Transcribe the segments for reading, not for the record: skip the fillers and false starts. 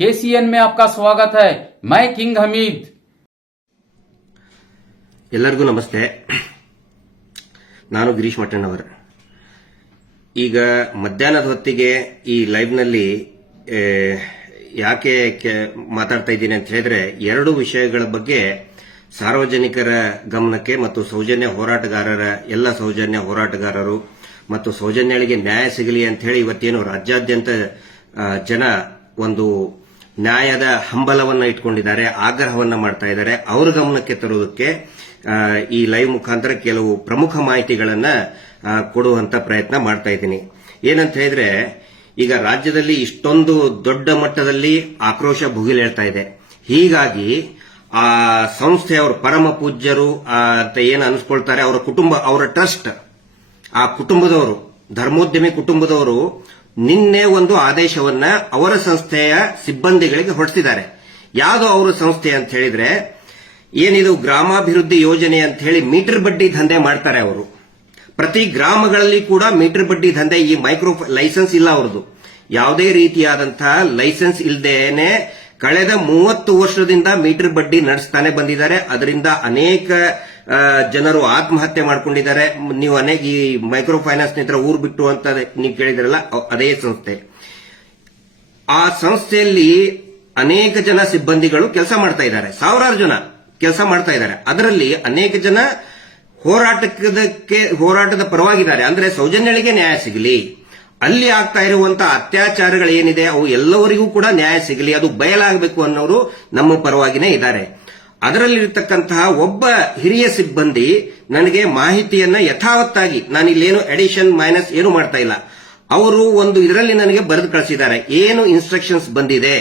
KCN में आपका स्वागत है। मैं किंग हमीद। ಎಲ್ಲರಿಗೂ ನಮಸ್ತೆ. ನಾನು ಗಿರೀಶ್ ಮಠಣ್ಣವರ. ಈಗ ಮಧ್ಯಾಹ್ನದ ಹೊತ್ತಿಗೆ ಈ ಲೈವ್ನಲ್ಲಿ ಯಾಕೆ ಮಾತಾಡ್ತಾ ಇದ್ದೀನಿ ಅಂತ ಹೇಳಿದ್ರೆ, ಎರಡು ವಿಷಯಗಳ ಬಗ್ಗೆ ಸಾರ್ವಜನಿಕರ ಗಮನಕ್ಕೆ ಮತ್ತು ಸೌಜನ್ಯ ಹೋರಾಟಗಾರರ ಎಲ್ಲ ಸೌಜನ್ಯ ಹೋರಾಟಗಾರರು ಮತ್ತು ಸೌಜನ್ಯಗಳಿಗೆ ನ್ಯಾಯ ಸಿಗಲಿ ಅಂತ ಹೇಳಿ ಇವತ್ತೇನು ರಾಜ್ಯಾದ್ಯಂತ ಜನ ಒಂದು ನ್ಯಾಯದ ಹಂಬಲವನ್ನ ಇಟ್ಕೊಂಡಿದ್ದಾರೆ, ಆಗ್ರಹವನ್ನ ಮಾಡ್ತಾ ಇದ್ದಾರೆ. ಅವರ ಗಮನಕ್ಕೆ ತರುವುದಕ್ಕೆ ಈ ಲೈವ್ ಮುಖಾಂತರ ಕೆಲವು ಪ್ರಮುಖ ಮಾಹಿತಿಗಳನ್ನ ಕೊಡುವಂತ ಪ್ರಯತ್ನ ಮಾಡ್ತಾ ಇದ್ದೀನಿ. ಏನಂತ ಹೇಳಿದ್ರೆ, ಈಗ ರಾಜ್ಯದಲ್ಲಿ ಇಷ್ಟೊಂದು ದೊಡ್ಡ ಮಟ್ಟದಲ್ಲಿ ಆಕ್ರೋಶ ಭುಗಿಲೇಳ್ತಾ ಇದೆ. ಹೀಗಾಗಿ ಆ ಸಂಸ್ಥೆಯವರು ಪರಮ ಪೂಜ್ಯರು ಅಂತ ಏನು ಅನಿಸ್ಕೊಳ್ತಾರೆ, ಅವರ ಕುಟುಂಬ, ಅವರ ಟ್ರಸ್ಟ್, ಆ ಕುಟುಂಬದವರು, ಧರ್ಮೋದ್ಯಮಿ ಕುಟುಂಬದವರು ನಿನ್ನೆ ಒಂದು ಆದೇಶವನ್ನ ಅವರ ಸಂಸ್ಥೆಯ ಸಿಬ್ಬಂದಿಗಳಿಗೆ ಹೊರಡಿಸಿದ್ದಾರೆ. ಯಾವುದು ಅವರ ಸಂಸ್ಥೆ ಅಂತ ಹೇಳಿದ್ರೆ, ಏನಿದು ಗ್ರಾಮಾಭಿವೃದ್ಧಿ ಯೋಜನೆ ಅಂತ ಹೇಳಿ ಮೀಟರ್ ಬಡ್ಡಿ ದಂಧೆ ಮಾಡ್ತಾರೆ ಅವರು. ಪ್ರತಿ ಗ್ರಾಮಗಳಲ್ಲಿ ಕೂಡ ಮೀಟರ್ ಬಡ್ಡಿ ದಂಧೆ. ಈ ಮೈಕ್ರೋ ಲೈಸೆನ್ಸ್ ಇಲ್ಲ ಅವರದು, ಯಾವುದೇ ರೀತಿಯಾದಂತಹ ಲೈಸೆನ್ಸ್ ಇಲ್ಲದೇನೆ ಕಳೆದ 30 ವರ್ಷದಿಂದ ಮೀಟರ್ ಬಡ್ಡಿ ನಡೆಸ್ತಾನೆ ಬಂದಿದ್ದಾರೆ. ಅದರಿಂದ ಅನೇಕ ಜನರು ಆತ್ಮಹತ್ಯೆ ಮಾಡ್ಕೊಂಡಿದ್ದಾರೆ. ನೀವು ಅನೇಕ ಈ ಮೈಕ್ರೋ ಫೈನಾನ್ಸ್ ನಿಂದ ಊರು ಬಿಟ್ಟು ಅಂತ ನೀವು ಕೇಳಿದ್ರಲ್ಲ, ಅದೇ ಸಂಸ್ಥೆ. ಆ ಸಂಸ್ಥೆಯಲ್ಲಿ ಅನೇಕ ಜನ ಸಿಬ್ಬಂದಿಗಳು ಕೆಲಸ ಮಾಡ್ತಾ ಇದ್ದಾರೆ, ಸಾವಿರಾರು ಜನ ಕೆಲಸ ಮಾಡ್ತಾ ಇದ್ದಾರೆ. ಅದರಲ್ಲಿ ಅನೇಕ ಜನ ಹೋರಾಟದ ಪರವಾಗಿದ್ದಾರೆ. ಅಂದ್ರೆ ಸೌಜನ್ಯಗಳಿಗೆ ನ್ಯಾಯ ಸಿಗಲಿ, ಅಲ್ಲಿ ಆಗ್ತಾ ಇರುವಂತಹ ಅತ್ಯಾಚಾರಗಳು ಏನಿದೆ ಅವು ಎಲ್ಲವರಿಗೂ ಕೂಡ ನ್ಯಾಯ ಸಿಗಲಿ, ಅದು ಬಯಲಾಗಬೇಕು ಅನ್ನೋರು ನಮ್ಮ ಪರವಾಗಿನೇ ಇದ್ದಾರೆ. ಅದರಲ್ಲಿರ್ತಕ್ಕಂತಹ ಒಬ್ಬ ಹಿರಿಯ ಸಿಬ್ಬಂದಿ ನನಗೆ ಮಾಹಿತಿಯನ್ನ ಯಥಾವತ್ತಾಗಿ, ನಾನು ಇಲ್ಲೇನು ಎಡಿಷನ್ ಮೈನಸ್ ಏನು ಮಾಡ್ತಾ ಇಲ್ಲ, ಅವರು ಒಂದು ಇದರಲ್ಲಿ ನನಗೆ ಬರೆದು ಕಳಿಸಿದ್ದಾರೆ. ಏನು ಇನ್ಸ್ಟ್ರಕ್ಷನ್ಸ್ ಬಂದಿದೆ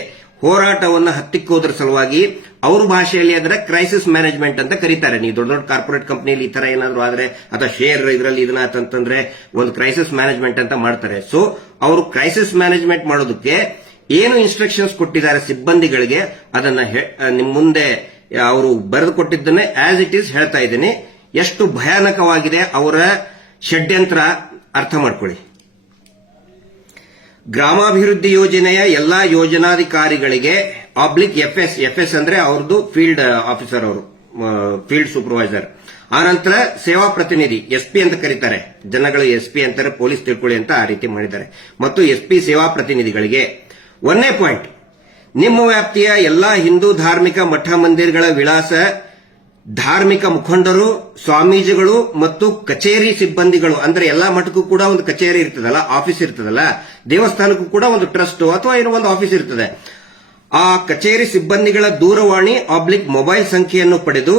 ಹೋರಾಟವನ್ನು ಹತ್ತಿಕ್ಕೋದ್ರ ಸಲುವಾಗಿ, ಅವ್ರ ಭಾಷೆಯಲ್ಲಿ ಅದರ ಕ್ರೈಸಿಸ್ ಮ್ಯಾನೇಜ್ಮೆಂಟ್ ಅಂತ ಕರೀತಾರೆ. ನೀವು ದೊಡ್ಡ ದೊಡ್ಡ ಕಾರ್ಪೊರೇಟ್ ಕಂಪನಿಯಲ್ಲಿ ಈ ತರ ಏನಾದ್ರು ಆದ್ರೆ ಅಥವಾ ಶೇರ್ ಇದರಲ್ಲಿ ಇದನ್ನ ಅಂತಂದ್ರೆ ಒಂದು ಕ್ರೈಸಿಸ್ ಮ್ಯಾನೇಜ್ಮೆಂಟ್ ಅಂತ ಮಾಡ್ತಾರೆ. ಸೊ ಅವರು ಕ್ರೈಸಿಸ್ ಮ್ಯಾನೇಜ್ಮೆಂಟ್ ಮಾಡೋದಕ್ಕೆ ಏನು ಇನ್ಸ್ಟ್ರಕ್ಷನ್ಸ್ ಕೊಟ್ಟಿದ್ದಾರೆ ಸಿಬ್ಬಂದಿಗಳಿಗೆ, ಅದನ್ನ ನಿಮ್ ಮುಂದೆ ಅವರು ಬರೆದು ಕೊಟ್ಟಿದ್ದನ್ನೇ ಆಸ್ ಇಟ್ ಈಸ್ ಹೇಳ್ತಾ ಇದ್ದೀನಿ. ಎಷ್ಟು ಭಯಾನಕವಾಗಿದೆ ಅವರ ಷಡ್ಯಂತ್ರ ಅರ್ಥ ಮಾಡ್ಕೊಳ್ಳಿ. ಗ್ರಾಮಾಭಿವೃದ್ಧಿ ಯೋಜನೆಯ ಎಲ್ಲಾ ಯೋಜನಾಧಿಕಾರಿಗಳಿಗೆ ಎಫ್ಎಸ್ ಅಂದ್ರೆ ಅವ್ರದ್ದು ಫೀಲ್ಡ್ ಆಫೀಸರ್, ಅವರು ಫೀಲ್ಡ್ ಸೂಪರ್ವೈಸರ್, ಆನಂತರ ಸೇವಾ ಪ್ರತಿನಿಧಿ ಎಸ್ಪಿ ಅಂತ ಕರೀತಾರೆ, ಜನಗಳು ಎಸ್ಪಿ ಅಂತಾರೆ, ಪೊಲೀಸ್ ತಿಳ್ಕೊಳ್ಳಿ ಅಂತ ಆ ರೀತಿ ಮಾಡಿದ್ದಾರೆ. ಮತ್ತು ಎಸ್ಪಿ ಸೇವಾ ಪ್ರತಿನಿಧಿಗಳಿಗೆ 1ನೇ ಪಾಯಿಂಟ್, ನಿಮ್ಮ ವ್ಯಾಪ್ತಿಯ ಎಲ್ಲಾ ಹಿಂದೂ ಧಾರ್ಮಿಕ ಮಠ ಮಂದಿರಗಳ ವಿಳಾಸ, ಧಾರ್ಮಿಕ ಮುಖಂಡರು, ಸ್ವಾಮೀಜಿಗಳು ಮತ್ತು ಕಚೇರಿ ಸಿಬ್ಬಂದಿಗಳು, ಅಂದ್ರೆ ಎಲ್ಲಾ ಮಠಕ್ಕೂ ಕೂಡ ಒಂದು ಕಚೇರಿ ಇರ್ತದಲ್ಲ, ಆಫೀಸ್ ಇರ್ತದಲ್ಲ, ದೇವಸ್ಥಾನಕ್ಕೂ ಕೂಡ ಒಂದು ಟ್ರಸ್ಟ್ ಅಥವಾ ಏನೋ ಒಂದು ಆಫೀಸ್ ಇರ್ತದೆ. ಆ ಕಚೇರಿ ಸಿಬ್ಬಂದಿಗಳ ದೂರವಾಣಿ ಮೊಬೈಲ್ ಸಂಖ್ಯೆಯನ್ನು ಪಡೆದು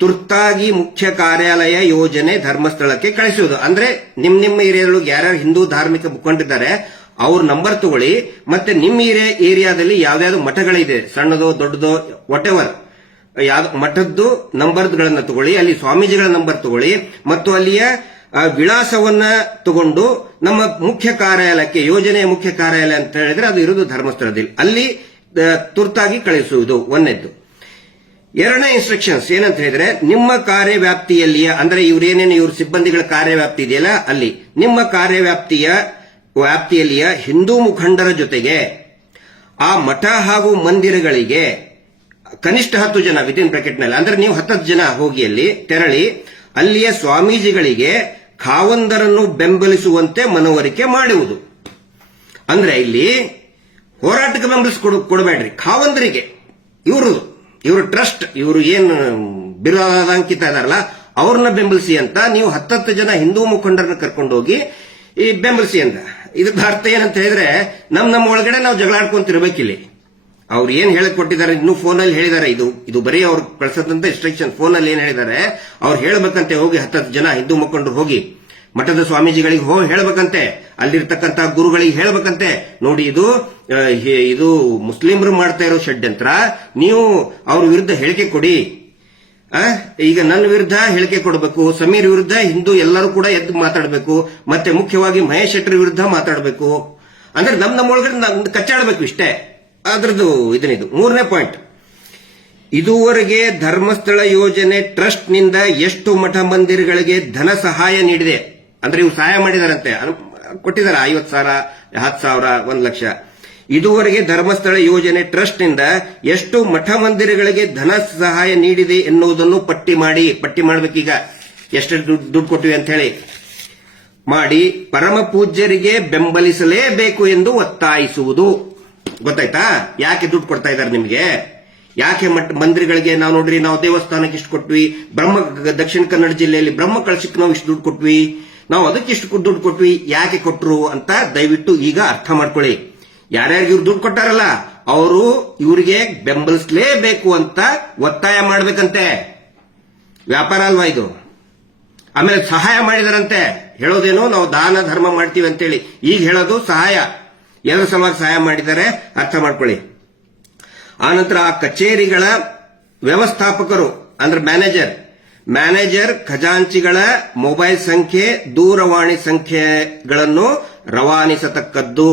ತುರ್ತಾಗಿ ಮುಖ್ಯ ಕಾರ್ಯಾಲಯ ಯೋಜನೆ ಧರ್ಮಸ್ಥಳಕ್ಕೆ ಕಳಿಸುವುದು. ಅಂದ್ರೆ ನಿಮ್ಮ ಏರಿಯಾದೊಳಗೆ ಯಾರ್ಯಾರು ಹಿಂದೂ ಧಾರ್ಮಿಕ ಮುಖಂಡಿದ್ದಾರೆ ಅವ್ರ ನಂಬರ್ ತಗೊಳ್ಳಿ, ಮತ್ತೆ ನಿಮ್ಮ ಏರಿಯಾದಲ್ಲಿ ಯಾವ್ದಾವ್ದು ಮಠಗಳಿದೆ, ಸಣ್ಣದೋ ದೊಡ್ಡದೋ ವಾಟ್ ಎವರ್, ಯಾವ್ದು ಮಠದ್ದು ನಂಬರ್ಗಳನ್ನ ತಗೊಳ್ಳಿ, ಅಲ್ಲಿ ಸ್ವಾಮೀಜಿಗಳ ನಂಬರ್ ತಗೊಳ್ಳಿ, ಮತ್ತು ಅಲ್ಲಿಯ ವಿಳಾಸವನ್ನ ತಗೊಂಡು ನಮ್ಮ ಮುಖ್ಯ ಕಾರ್ಯಾಲಯಕ್ಕೆ, ಯೋಜನೆಯ ಮುಖ್ಯ ಕಾರ್ಯಾಲಯ ಅಂತ ಹೇಳಿದ್ರೆ ಅದು ಇರುವುದು ಧರ್ಮಸ್ಥಳದಲ್ಲಿ, ಅಲ್ಲಿ ತುರ್ತಾಗಿ ಕಳಿಸುವುದು 1ನೇದ್ದು. 2ನೇ ಇನ್ಸ್ಟ್ರಕ್ಷನ್ಸ್ ಏನಂತ ಹೇಳಿದ್ರೆ, ನಿಮ್ಮ ಕಾರ್ಯವ್ಯಾಪ್ತಿಯಲ್ಲಿಯ, ಅಂದ್ರೆ ಇವ್ರ ಸಿಬ್ಬಂದಿಗಳ ಕಾರ್ಯವ್ಯಾಪ್ತಿ ಇದೆಯಲ್ಲ, ಅಲ್ಲಿ ನಿಮ್ಮ ವ್ಯಾಪ್ತಿಯಲ್ಲಿಯ ಹಿಂದೂ ಮುಖಂಡರ ಜೊತೆಗೆ ಆ ಮಠ ಹಾಗೂ ಮಂದಿರಗಳಿಗೆ ಕನಿಷ್ಠ 10 ಜನ ವಿದಿನ್ ಬ್ರಾಕೆಟ್ನಲ್ಲಿ, ಅಂದ್ರೆ ನೀವು 10 ಜನ ಹೋಗಿ ಅಲ್ಲಿ ತೆರಳಿ ಅಲ್ಲಿಯ ಸ್ವಾಮೀಜಿಗಳಿಗೆ ಖಾವಂದರನ್ನು ಬೆಂಬಲಿಸುವಂತೆ ಮನವರಿಕೆ ಮಾಡುವುದು. ಅಂದ್ರೆ ಇಲ್ಲಿ ಹೋರಾಟಕ್ಕೆ ಕೊಡಬೇಡ್ರಿ, ಖಾವಂದರಿಗೆ, ಇವರು ಟ್ರಸ್ಟ್, ಇವರು ಏನು ಬಿರುದಾಂಕಿತ ಇದಾರಲ್ಲ ಅವ್ರನ್ನ ಬೆಂಬಲಿಸಿ ಅಂತ ನೀವು 10 ಜನ ಹಿಂದೂ ಮುಖಂಡರನ್ನ ಕರ್ಕೊಂಡೋಗಿ ಈ ಬೆಂಬಲಿಸಿ ಅಂತ. ಇದರ ಅರ್ಥ ಏನಂತ ಹೇಳಿದ್ರೆ, ನಮ್ಮ ಒಳಗಡೆ ನಾವು ಜಗಳಾಡ್ಕೊಂತಿರ್ಬೇಕಿಲ್ಲಿ. ಅವ್ರು ಏನ್ ಹೇಳಿಕೊಟ್ಟಿದ್ದಾರೆ, ಇನ್ನು ಫೋನಲ್ಲಿ ಹೇಳಿದ್ದಾರೆ, ಇದು ಬರೀ ಅವ್ರು ಕಳ್ಸದಂತ ಇನ್ಸ್ಟ್ರಕ್ಷನ್. ಫೋನಲ್ಲಿ ಏನ್ ಹೇಳಿದ್ದಾರೆ, ಅವ್ರು ಹೇಳಬೇಕಂತೆ, ಹೋಗಿ 10 ಜನ ಹಿಂದೂ ಮುಖಂಡರು ಹೋಗಿ ಮಠದ ಸ್ವಾಮೀಜಿಗಳಿಗೆ ಹೋಗಿ ಹೇಳಬೇಕಂತೆ, ಅಲ್ಲಿರ್ತಕ್ಕಂಥ ಗುರುಗಳಿಗೆ ಹೇಳಬೇಕಂತೆ, ನೋಡಿ ಇದು ಮುಸ್ಲಿಮರು ಮಾಡ್ತಾ ಇರೋ ಷಡ್ಯಂತ್ರ, ನೀವು ಅವ್ರ ವಿರುದ್ಧ ಹೇಳಿಕೆ ಕೊಡಿ. ಈಗ ನನ್ನ ವಿರುದ್ಧ ಹೇಳಿಕೆ ಕೊಡಬೇಕು, ಸಮೀರ್ ವಿರುದ್ಧ ಹಿಂದೂ ಎಲ್ಲರೂ ಕೂಡ ಎದ್ದು ಮಾತಾಡಬೇಕು, ಮತ್ತೆ ಮುಖ್ಯವಾಗಿ ಮಹೇಶ್ ಶೆಟ್ಟರ್ ವಿರುದ್ಧ ಮಾತಾಡಬೇಕು. ಅಂದ್ರೆ ನಮ್ಮ ಒಳಗಡೆ ಕಚ್ಚಾಡಬೇಕು, ಇಷ್ಟೇ ಅದ್ರದ್ದು ಇದನ್ನಿದು. 3ನೇ ಪಾಯಿಂಟ್, ಇದುವರೆಗೆ ಧರ್ಮಸ್ಥಳ ಯೋಜನೆ ಟ್ರಸ್ಟ್ ನಿಂದ ಎಷ್ಟು ಮಠ ಮಂದಿರಗಳಿಗೆ ಧನ ಸಹಾಯ ನೀಡಿದೆ, ಅಂದ್ರೆ ಇವು ಸಹಾಯ ಮಾಡಿದಾರಂತೆ, ಕೊಟ್ಟಿದ್ದಾರೆ 50,000, 10,000, 1 ಲಕ್ಷ. ಇದುವರೆಗೆ ಧರ್ಮಸ್ಥಳ ಯೋಜನೆ ಟ್ರಸ್ಟ್ ನಿಂದ ಎಷ್ಟು ಮಠ ಮಂದಿರಗಳಿಗೆ ಧನ ಸಹಾಯ ನೀಡಿದೆ ಎನ್ನುವುದನ್ನು ಪಟ್ಟಿ ಮಾಡಬೇಕೀಗ. ಎಷ್ಟು ದುಡ್ಡು ಕೊಟ್ಟಿವಿ ಅಂತ ಹೇಳಿ ಮಾಡಿ ಪರಮ ಪೂಜ್ಯರಿಗೆ ಬೆಂಬಲಿಸಲೇಬೇಕು ಎಂದು ಒತ್ತಾಯಿಸುವುದು. ಗೊತ್ತಾಯ್ತಾ ಯಾಕೆ ದುಡ್ಡು ಕೊಡ್ತಾ ಇದ್ದಾರೆ ನಿಮಗೆ? ಯಾಕೆ ಮಂದಿರಗಳಿಗೆ ನಾವು ನೋಡ್ರಿ, ನಾವು ದೇವಸ್ಥಾನಕ್ಕೆ ಇಷ್ಟು ಕೊಟ್ವಿ, ದಕ್ಷಿಣ ಕನ್ನಡ ಜಿಲ್ಲೆಯಲ್ಲಿ ಬ್ರಹ್ಮ ಕಳಶಕ್ಕೆ ನಾವು ಇಷ್ಟು ದುಡ್ಡು ಕೊಟ್ವಿ, ನಾವು ಅದಕ್ಕೆ ಇಷ್ಟು ದುಡ್ಡು ಕೊಟ್ವಿ, ಯಾಕೆ ಕೊಟ್ರು ಅಂತ ದಯವಿಟ್ಟು ಈಗ ಅರ್ಥ ಮಾಡ್ಕೊಳ್ಳಿ. ಯಾರ್ಯಾರಿಗೆ ಇವ್ರು ದುಡ್ಡು ಕೊಟ್ಟಾರಲ್ಲ ಅವರು ಇವರಿಗೆ ಬೆಂಬಲಿಸಲೇಬೇಕು ಅಂತ ಒತ್ತಾಯ ಮಾಡ್ಬೇಕಂತೆ. ವ್ಯಾಪಾರ ಅಲ್ವಾ ಇದು? ಆಮೇಲೆ ಸಹಾಯ ಮಾಡಿದಾರಂತೆ. ಹೇಳೋದೇನು ನಾವು ದಾನ ಧರ್ಮ ಮಾಡ್ತೀವಿ ಅಂತೇಳಿ, ಈಗ ಹೇಳೋದು ಸಹಾಯ. ಎಲ್ಲರ ಸಲುವಾಗಿ ಸಹಾಯ ಮಾಡಿದ್ದಾರೆ, ಅರ್ಥ ಮಾಡ್ಕೊಳ್ಳಿ. ಆನಂತರ ಆ ಕಚೇರಿಗಳ ವ್ಯವಸ್ಥಾಪಕರು ಅಂದ್ರೆ ಮ್ಯಾನೇಜರ್ ಖಜಾಂಚಿಗಳ ಮೊಬೈಲ್ ಸಂಖ್ಯೆ, ದೂರವಾಣಿ ಸಂಖ್ಯೆಗಳನ್ನು ರವಾನಿಸತಕ್ಕದ್ದು.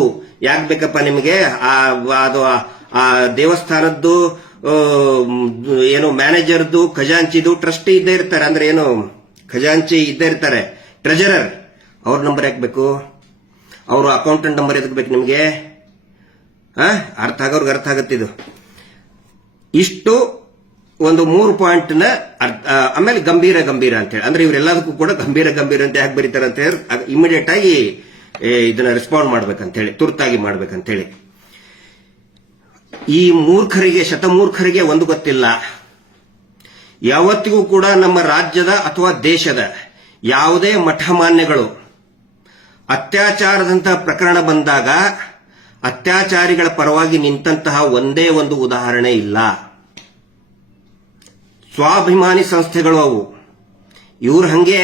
ಯಾಕೆ ಬೇಕಪ್ಪ ನಿಮಗೆ? ಅದು ಆ ದೇವಸ್ಥಾನದ್ದು ಏನು ಮ್ಯಾನೇಜರ್ದು, ಖಜಾಂಚಿದು, ಟ್ರಸ್ಟಿ ಇದ್ದೇ ಇರ್ತಾರೆ. ಅಂದ್ರೆ ಏನು ಖಜಾಂಚಿ ಇದ್ದೇ ಇರ್ತಾರೆ, ಟ್ರೆಜರರ್. ಅವ್ರ ನಂಬರ್ ಯಾಕೆ ಬೇಕು? ಅವ್ರ ಅಕೌಂಟೆಂಟ್ ನಂಬರ್ ಎದಕ್ಕೆ ಬೇಕು ನಿಮಗೆ? ಅರ್ಥ ಆಗತ್ತಿದು. ಇಷ್ಟು ಒಂದು 3 ಪಾಯಿಂಟ್ನ ಆಮೇಲೆ ಗಂಭೀರ ಅಂತ ಹೇಳಿ, ಅಂದ್ರೆ ಇವರೆಲ್ಲದಕ್ಕೂ ಕೂಡ ಗಂಭೀರ ಅಂತ ಯಾಕೆ ಬರೀತಾರೆ ಅಂತ ಹೇಳಿ ಇಮಿಡಿಯೇಟ್ ಆಗಿ ಇದನ್ನ ರೆಸ್ಪಾಂಡ್ ಮಾಡ್ಬೇಕಂತ ಹೇಳಿ, ತುರ್ತಾಗಿ ಮಾಡ್ಬೇಕಂತ ಹೇಳಿ. ಈ ಶತಮೂರ್ಖರಿಗೆ ಒಂದು ಗೊತ್ತಿಲ್ಲ. ಯಾವತ್ತಿಗೂ ಕೂಡ ನಮ್ಮ ರಾಜ್ಯದ ಅಥವಾ ದೇಶದ ಯಾವುದೇ ಮಠಮಾನ್ಯಗಳು ಅತ್ಯಾಚಾರದಂತಹ ಪ್ರಕರಣ ಬಂದಾಗ ಅತ್ಯಾಚಾರಿಗಳ ಪರವಾಗಿ ನಿಂತಹ ಒಂದೇ ಒಂದು ಉದಾಹರಣೆ ಇಲ್ಲ. ಸ್ವಾಭಿಮಾನಿ ಸಂಸ್ಥೆಗಳು ಅವು. ಇವ್ರು ಹಂಗೆ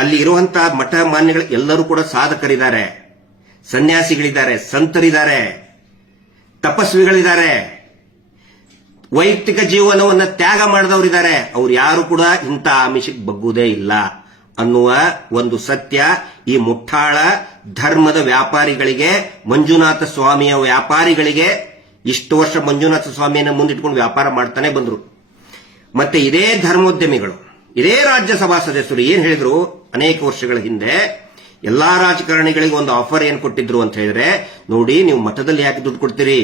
ಅಲ್ಲಿ ಇರುವಂತಹ ಮಠ ಮಾನ್ಯಗಳು ಎಲ್ಲರೂ ಕೂಡ ಸಾಧಕರಿದ್ದಾರೆ, ಸನ್ಯಾಸಿಗಳಿದ್ದಾರೆ, ಸಂತರಿದ್ದಾರೆ, ತಪಸ್ವಿಗಳಿದ್ದಾರೆ, ವೈಯಕ್ತಿಕ ಜೀವನವನ್ನು ತ್ಯಾಗ ಮಾಡಿದವರಿದ್ದಾರೆ. ಅವ್ರು ಯಾರು ಕೂಡ ಇಂಥ ಆಮಿಷಕ್ಕೆ ಬಗ್ಗುವುದೇ ಇಲ್ಲ ಅನ್ನುವ ಒಂದು ಸತ್ಯ ಈ ಮುಠಾಳ ಧರ್ಮದ ವ್ಯಾಪಾರಿಗಳಿಗೆ, ಮಂಜುನಾಥ ಸ್ವಾಮಿಯ ವ್ಯಾಪಾರಿಗಳಿಗೆ, ಇಷ್ಟು ವರ್ಷ ಮಂಜುನಾಥ ಸ್ವಾಮಿಯನ್ನ ಮುಂದಿಟ್ಕೊಂಡು ವ್ಯಾಪಾರ ಮಾಡ್ತಾನೆ ಬಂದ್ರು. ಮತ್ತೆ ಇದೇ ಧರ್ಮೋದ್ಯಮಿಗಳು, ಇದೇ ರಾಜ್ಯಸಭಾ ಸದಸ್ಯರು ಏನ್ ಹೇಳಿದ್ರು ಅನೇಕ ವರ್ಷಗಳ ಹಿಂದೆ, ಎಲ್ಲಾ ರಾಜಕಾರಣಿಗಳಿಗೆ ಒಂದು ಆಫರ್ ಏನ್ ಕೊಟ್ಟಿದ್ರು ಅಂತ ಹೇಳಿದ್ರೆ, ನೋಡಿ ನೀವು ಮಠದಲ್ಲಿ ಯಾಕೆ ದುಡ್ಡು ಕೊಡ್ತೀರಿ,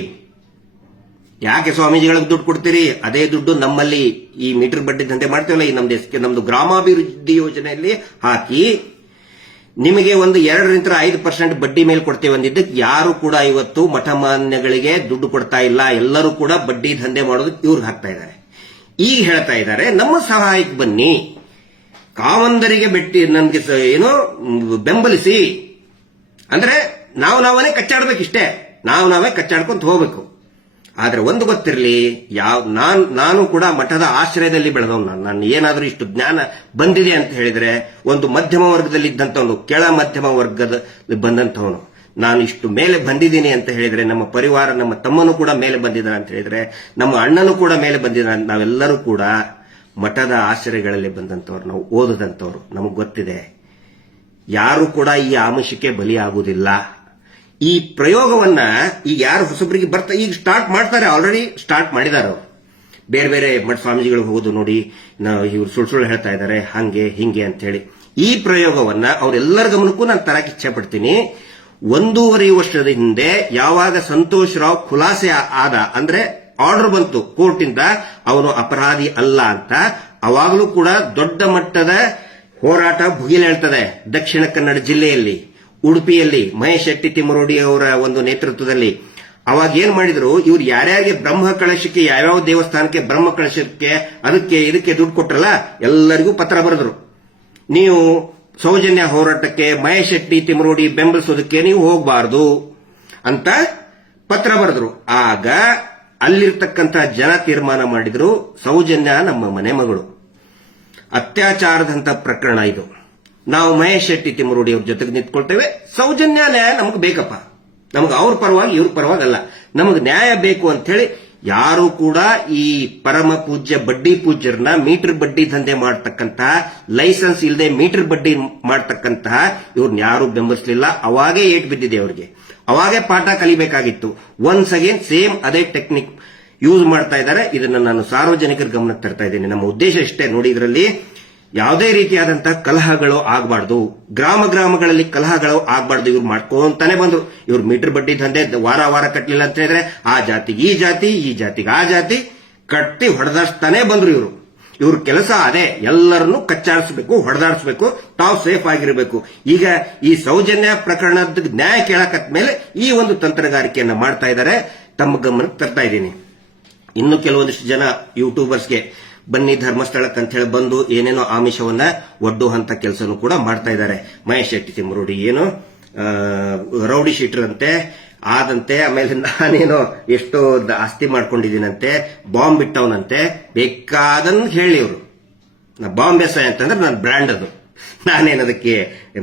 ಯಾಕೆ ಸ್ವಾಮೀಜಿಗಳಿಗೆ ದುಡ್ಡು ಕೊಡ್ತೀರಿ, ಅದೇ ದುಡ್ಡು ನಮ್ಮಲ್ಲಿ ಈ ಮೀಟರ್ ಬಡ್ಡಿ ದಂಧೆ ಮಾಡ್ತೀವಲ್ಲ, ಈ ನಮ್ದು ಗ್ರಾಮಾಭಿವೃದ್ಧಿ ಯೋಜನೆಯಲ್ಲಿ ಹಾಕಿ ನಿಮಗೆ ಒಂದು 2-5% ಬಡ್ಡಿ ಮೇಲೆ ಕೊಡ್ತೇವೆ ಅಂದಿದ್ದಕ್ಕೆ ಯಾರು ಕೂಡ ಇವತ್ತು ಮಠಮಾನ್ಯಗಳಿಗೆ ದುಡ್ಡು ಕೊಡ್ತಾ ಇಲ್ಲ. ಎಲ್ಲರೂ ಕೂಡ ಬಡ್ಡಿ ದಂಧೆ ಮಾಡೋದಕ್ಕೆ ಇವ್ರಿಗೆ ಹಾಕ್ತಾ ಇದ್ದಾರೆ. ಈಗ ಹೇಳ್ತಾ ಇದ್ದಾರೆ ನಮ್ಮ ಸಹಾಯಕ್ಕೆ ಬನ್ನಿ, ಕಾವಂದರಿಗೆ ನನ್ಗೆ ಏನೋ ಬೆಂಬಲಿಸಿ. ಅಂದ್ರೆ ನಾವೇ ಕಚ್ಚಾಡ್ಬೇಕಿಷ್ಟೇ, ನಾವೇ ಕಚ್ಚಾಡ್ಕೊಂತ ಹೋಗ್ಬೇಕು. ಆದ್ರೆ ಒಂದು ಗೊತ್ತಿರಲಿ, ನಾನು ಕೂಡ ಮಠದ ಆಶ್ರಯದಲ್ಲಿ ಬೆಳೆದವನು. ನಾನು ಏನಾದ್ರೂ ಇಷ್ಟು ಜ್ಞಾನ ಬಂದಿದೆ ಅಂತ ಹೇಳಿದ್ರೆ ಒಂದು ಮಧ್ಯಮ ವರ್ಗದಲ್ಲಿ ಇದ್ದಂಥವನು, ಕೆಳ ಮಧ್ಯಮ ವರ್ಗದ ಬಂದಂಥವನು. ನಾನು ಇಷ್ಟು ಮೇಲೆ ಬಂದಿದ್ದೀನಿ ಅಂತ ಹೇಳಿದ್ರೆ, ನಮ್ಮ ಪರಿವಾರ, ನಮ್ಮ ತಮ್ಮನು ಕೂಡ ಮೇಲೆ ಬಂದಿದ್ದಾನೆ ಅಂತ ಹೇಳಿದ್ರೆ, ನಮ್ಮ ಅಣ್ಣನೂ ಕೂಡ ಮೇಲೆ ಬಂದಿದ್ದಾನೆ. ನಾವೆಲ್ಲರೂ ಕೂಡ ಮಠದ ಆಶ್ರಯಗಳಲ್ಲಿ ಬಂದಂಥವ್ರು, ನಾವು ಓದದಂಥವ್ರು, ನಮಗ್ ಗೊತ್ತಿದೆ. ಯಾರು ಕೂಡ ಈ ಆಮಿಷಕ್ಕೆ ಬಲಿಯಾಗುವುದಿಲ್ಲ. ಈ ಪ್ರಯೋಗವನ್ನ ಈಗ ಯಾರು ಹೊಸಬರಿಗೆ ಈಗ ಸ್ಟಾರ್ಟ್ ಮಾಡ್ತಾರೆ, ಆಲ್ರೆಡಿ ಸ್ಟಾರ್ಟ್ ಮಾಡಿದ್ದಾರೆ ಅವರು. ಬೇರೆ ಬೇರೆ ಮಠ ಸ್ವಾಮೀಜಿಗಳು ಹೋಗೋದು ನೋಡಿ, ಇವ್ರು ಸುಳ್ಳು ಹೇಳ್ತಾ ಇದ್ದಾರೆ, ಹಂಗೆ ಹಿಂಗೆ ಅಂತ ಹೇಳಿ. ಈ ಪ್ರಯೋಗವನ್ನ ಅವರೆಲ್ಲರ ಗಮನಕ್ಕೂ ನಾನು ತರಕ್ಕೆ ಇಚ್ಛೆ ಪಡ್ತೀನಿ. 1.5 ವರ್ಷದ ಹಿಂದೆ ಯಾವಾಗ ಸಂತೋಷ್ ರಾವ್ ಖುಲಾಸೆ ಆದ, ಅಂದ್ರೆ ಆರ್ಡರ್ ಬಂತು ಕೋರ್ಟಿಂದ ಅವನು ಅಪರಾಧಿ ಅಲ್ಲ ಅಂತ, ಅವಾಗಲೂ ಕೂಡ ದೊಡ್ಡ ಮಟ್ಟದ ಹೋರಾಟ ಭುಗಿಲೇಳ್ತದೆ. ದಕ್ಷಿಣ ಕನ್ನಡ ಜಿಲ್ಲೆಯಲ್ಲಿ, ಉಡುಪಿಯಲ್ಲಿ ಮಹೇಶ್ ಶೆಟ್ಟಿ ತಿಮ್ಮರೋಡಿ ಅವರ ಒಂದು ನೇತೃತ್ವದಲ್ಲಿ ಅವಾಗ ಏನ್ ಮಾಡಿದ್ರು, ಇವ್ರು ಯಾರ್ಯಾರಿಗೆ ಬ್ರಹ್ಮ ಕಳಶಕ್ಕೆ, ಯಾವ್ಯಾವ ದೇವಸ್ಥಾನಕ್ಕೆ ಬ್ರಹ್ಮ ಕಳಶಕ್ಕೆ ಇದಕ್ಕೆ ದುಡ್ಡು ಕೊಟ್ರಲ್ಲ ಎಲ್ಲರಿಗೂ ಪತ್ರ ಬರೆದ್ರು. ನೀವು ಸೌಜನ್ಯ ಹೋರಾಟಕ್ಕೆ ಮಹೇಶ್ ಶೆಟ್ಟಿ ತಿಮ್ಮರೋಡಿ ಬೆಂಬಲಿಸೋದಕ್ಕೆ ನೀವು ಹೋಗಬಾರದು ಅಂತ ಪತ್ರ ಬರೆದ್ರು. ಆಗ ಅಲ್ಲಿರ್ತಕ್ಕಂಥ ಜನ ತೀರ್ಮಾನ ಮಾಡಿದ್ರು, ಸೌಜನ್ಯ ನಮ್ಮ ಮನೆ ಮಗಳು, ಅತ್ಯಾಚಾರದಂತ ಪ್ರಕರಣ ಇದು, ನಾವು ಮಹೇಶ್ ಶೆಟ್ಟಿ ತಿಮ್ಮರೋಡಿ ಅವ್ರ ಜೊತೆಗೆ ನಿಂತ್ಕೊಳ್ತೇವೆ, ಸೌಜನ್ಯ ನ್ಯಾಯ ನಮಗೆ ಬೇಕಪ್ಪ, ನಮಗೆ ಅವ್ರ ಪರವಾಗಿ ಇವ್ರ ಪರವಾಗಿ ಅಲ್ಲ, ನಮಗೆ ನ್ಯಾಯ ಬೇಕು ಅಂತ ಹೇಳಿ ಯಾರು ಕೂಡ ಈ ಪರಮ ಪೂಜ್ಯ ಬಡ್ಡಿ ಪೂಜ್ಯರನ್ನ ಮೀಟರ್ ಬಡ್ಡಿ ದಂಧೆ ಮಾಡತಕ್ಕಂತಹ, ಲೈಸೆನ್ಸ್ ಇಲ್ಲದೆ ಮೀಟರ್ ಬಡ್ಡಿ ಮಾಡತಕ್ಕಂತಹ ಇವ್ರನ್ನ ಯಾರು ಬೆಂಬಲಿಸಲಿಲ್ಲ. ಅವಾಗೇ ಏಟ್ ಬಿದ್ದಿದೆ ಅವರಿಗೆ, ಅವಾಗೇ ಪಾಠ ಕಲಿಬೇಕಾಗಿತ್ತು. ಒನ್ಸ್ ಅಗೇನ್ ಸೇಮ್ ಅದೇ ಟೆಕ್ನಿಕ್ ಯೂಸ್ ಮಾಡ್ತಾ ಇದ್ದಾರೆ. ಇದನ್ನ ನಾನು ಸಾರ್ವಜನಿಕರ ಗಮನಕ್ಕೆ ತರ್ತಾ ಇದ್ದೀನಿ. ನಮ್ಮ ಉದ್ದೇಶ ಇಷ್ಟೇ ನೋಡಿ, ಇದರಲ್ಲಿ ಯಾವುದೇ ರೀತಿಯಾದಂತಹ ಕಲಹಗಳು ಆಗಬಾರ್ದು, ಗ್ರಾಮಗಳಲ್ಲಿ ಕಲಹಗಳು ಆಗಬಾರ್ದು. ಇವ್ರು ಮಾಡ್ಕೊಂತಾನೆ ಬಂದ್ರು. ಇವ್ರು ಮೀಟರ್ ಬಡ್ಡಿ ದಂಧೆ ವಾರ ಕಟ್ಟಲಿಲ್ಲ ಅಂತ ಹೇಳಿದ್ರೆ ಆ ಜಾತಿಗೆ ಈ ಜಾತಿ, ಈ ಜಾತಿಗೆ ಆ ಜಾತಿ ಕಟ್ಟಿ ಹೊಡೆದಾಡ್ತಾನೆ ಬಂದ್ರು. ಇವ್ರ ಕೆಲಸ ಅದೇ, ಎಲ್ಲರನ್ನು ಕಚ್ಚಾಡಿಸಬೇಕು, ಹೊಡೆದಾಡಿಸಬೇಕು, ತಾವು ಸೇಫ್ ಆಗಿರಬೇಕು. ಈಗ ಈ ಸೌಜನ್ಯ ಪ್ರಕರಣದ ನ್ಯಾಯ ಕೇಳಕತ್ ಮೇಲೆ ಈ ಒಂದು ತಂತ್ರಗಾರಿಕೆಯನ್ನ ಮಾಡ್ತಾ ಇದ್ದಾರೆ. ತಮ್ಮ ಗಮನಕ್ಕೆ ತರ್ತಾ ಇದ್ದೀನಿ. ಇನ್ನು ಕೆಲವೊಂದಿಷ್ಟು ಜನ ಯೂಟ್ಯೂಬರ್ಸ್ಗೆ ಬನ್ನಿ ಧರ್ಮಸ್ಥಳಕ್ಕೆ ಅಂತ ಹೇಳಿ ಬಂದು ಏನೇನೋ ಆಮಿಷವನ್ನ ಒಡ್ಡುವಂತ ಕೆಲಸನೂ ಕೂಡ ಮಾಡ್ತಾ ಇದ್ದಾರೆ. ಮಹೇಶ್ ಶೆಟ್ಟಿ ತಿಮ್ಮರೋಡಿ ಏನು ರೌಡಿ ಶೀಟರ್ ಅಂತೆ ಆದಂತೆ, ಆಮೇಲೆ ನಾನೇನೋ ಎಷ್ಟೋ ಆಸ್ತಿ ಮಾಡ್ಕೊಂಡಿದ್ದೀನಂತೆ, ಬಾಂಬ್ ಬಿಟ್ಟವನಂತೆ, ಬೇಕಾದನ್ ಹೇಳಿ ಇವರು. ಬಾಂಬ್ ಎಸ್ಐ ಅಂತಂದ್ರೆ ನನ್ನ ಬ್ರ್ಯಾಂಡ್ ಅದು, ನಾನೇನದಕ್ಕೆ